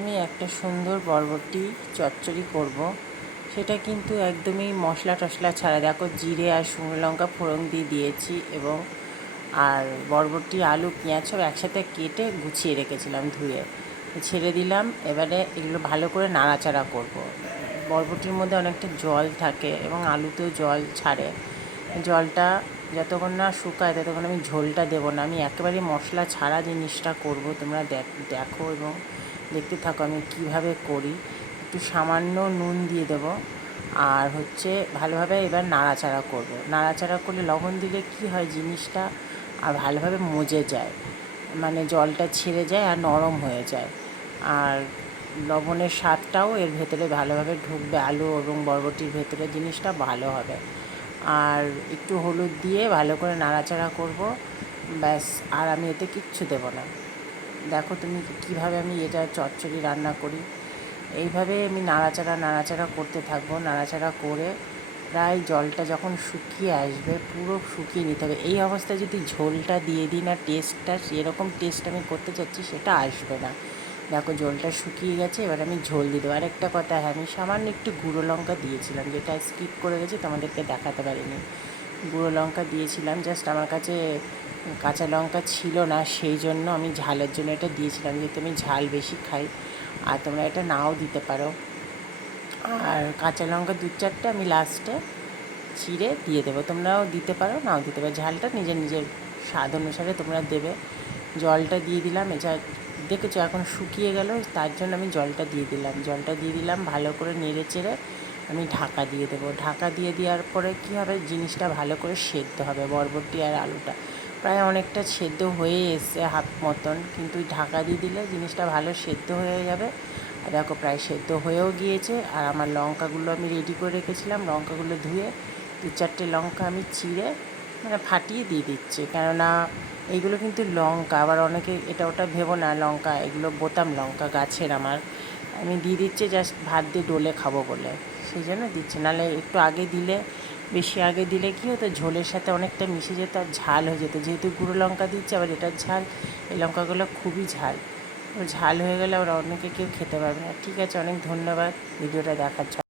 আমি একটা সুন্দর বরবটি চচ্চড়ি করব। সেটা কিন্তু একদমই মশলা টশলা ছাড়া। দেখো, জিরে আর শুকনো লঙ্কা ফোড়ন দিয়ে দিয়েছি এবং আর বরবটি, আলু, পেঁয়াজ সব একসাথে কেটে গুছিয়ে রেখেছিলাম ধুয়ে। ছেড়ে দিলাম। এবারে এগুলো ভালো করে নাড়াচাড়া করব। বরবটির মধ্যে অনেকটা জল থাকে এবং আলুতেও জল ছাড়ে। জলটা যতক্ষণ না শুকায় ততক্ষণ আমি ঝোলটা দেবো না। আমি একেবারে মশলা ছাড়া জিনিসটা করব। তোমরা দেখো এবং দেখতে থাকো আমি কিভাবে করি। একটু সামান্য নুন দিয়ে দেবো আর ভালোভাবে এবার নাড়াচাড়া করব। নাড়াচাড়া করলে লবণ দিলে কি হয়, জিনিসটা আর ভালোভাবে মজে যায়, মানে জলটা ছেড়ে যায় আর নরম হয়ে যায়। আর লবণের স্বাদটাও এর ভেতরে ভালোভাবে ঢুকবে, আলু এবং বরবটির ভেতরে জিনিসটা ভালো হবে। আর একটু হলুদ দিয়ে ভালো করে নাড়াচাড়া করব, ব্যাস। আর আমি এতে কিচ্ছু দেবো না। দেখো তুমি কীভাবে আমি এটা চচ্চড়ি রান্না করি। এইভাবে আমি নাড়াচাড়া করতে থাকবো। নাড়াচাড়া করে প্রায় জলটা যখন শুকিয়ে আসবে, পুরো শুকিয়ে নিতে হবে। এই অবস্থায় যদি ঝোলটা দিয়ে দিই না, টেস্টটা যেরকম টেস্ট আমি করতে চাচ্ছি সেটা আসবে না। দেখো জলটা শুকিয়ে গেছে, এবার আমি ঝোল দিয়ে দেবো। আরেকটা কথা, হ্যাঁ, আমি সামান্য একটু গুঁড়ো লঙ্কা দিয়েছিলাম, যেটা স্কিপ করে গেছি, তোমাদেরকে দেখাতে পারিনি। গুঁড়ো লঙ্কা দিয়েছিলাম, জাস্ট আমার কাছে কাঁচা লঙ্কা ছিল না, সেই জন্য আমি ঝালের জন্য এটা দিয়েছিলাম, যেহেতু আমি ঝাল বেশি খাই। আর তোমরা এটা নাও দিতে পারো। আর কাঁচা লঙ্কা 2-4টে আমি লাস্টে চিড়ে দিয়ে দেবো। তোমরাও দিতে পারো, নাও দিতে পারো। ঝালটা নিজের নিজের স্বাদ অনুসারে তোমরা দেবে। জলটা দিয়ে দিলাম। এটা দেখেছো এখন শুকিয়ে গেল, তার জন্য আমি জলটা দিয়ে দিলাম। জলটা দিয়ে দিলাম, ভালো করে নেড়ে চেড়ে আমি ঢাকা দিয়ে দেবো। ঢাকা দিয়ে দেওয়ার পরে কী হবে, জিনিসটা ভালো করে সেদ্ধ হবে। বরবটি আর আলুটা প্রায় অনেকটা সেদ্ধ হয়ে এসছে, হাফ মতন, কিন্তু ঢাকা দিয়ে দিলে জিনিসটা ভালো সেদ্ধ হয়ে যাবে। আর দেখো প্রায় সেদ্ধ হয়েও গিয়েছে। আর আমার লঙ্কাগুলো আমি রেডি করে রেখেছিলাম, লঙ্কাগুলো ধুয়ে 2-4টে লঙ্কা আমি চিড়ে মানে ফাটিয়ে দিয়ে দিচ্ছি। কেননা এইগুলো কিন্তু লঙ্কা, আবার অনেকে এটা ওটা ভেবো না, লঙ্কা এগুলো বোতাম লঙ্কা গাছের আমার। আমি দিয়ে দিচ্ছি জাস্ট ভাত দিয়ে ডলে খাবো বলে, সেই জন্য দিচ্ছি। নাহলে একটু আগে দিলে, বেশি আগে দিলে কী হতো, ঝোলের সাথে অনেকটা মিশে যেত আর ঝাল হয়ে যেত। যেহেতু গুঁড়ো লঙ্কা দিচ্ছি, আবার এটার ঝাল, এই লঙ্কাগুলো খুবই ঝাল। ঝাল হয়ে গেলে আবার অনেকে কেউ খেতে পারবে না। ঠিক আছে, অনেক ধন্যবাদ ভিডিওটা দেখার জন্য।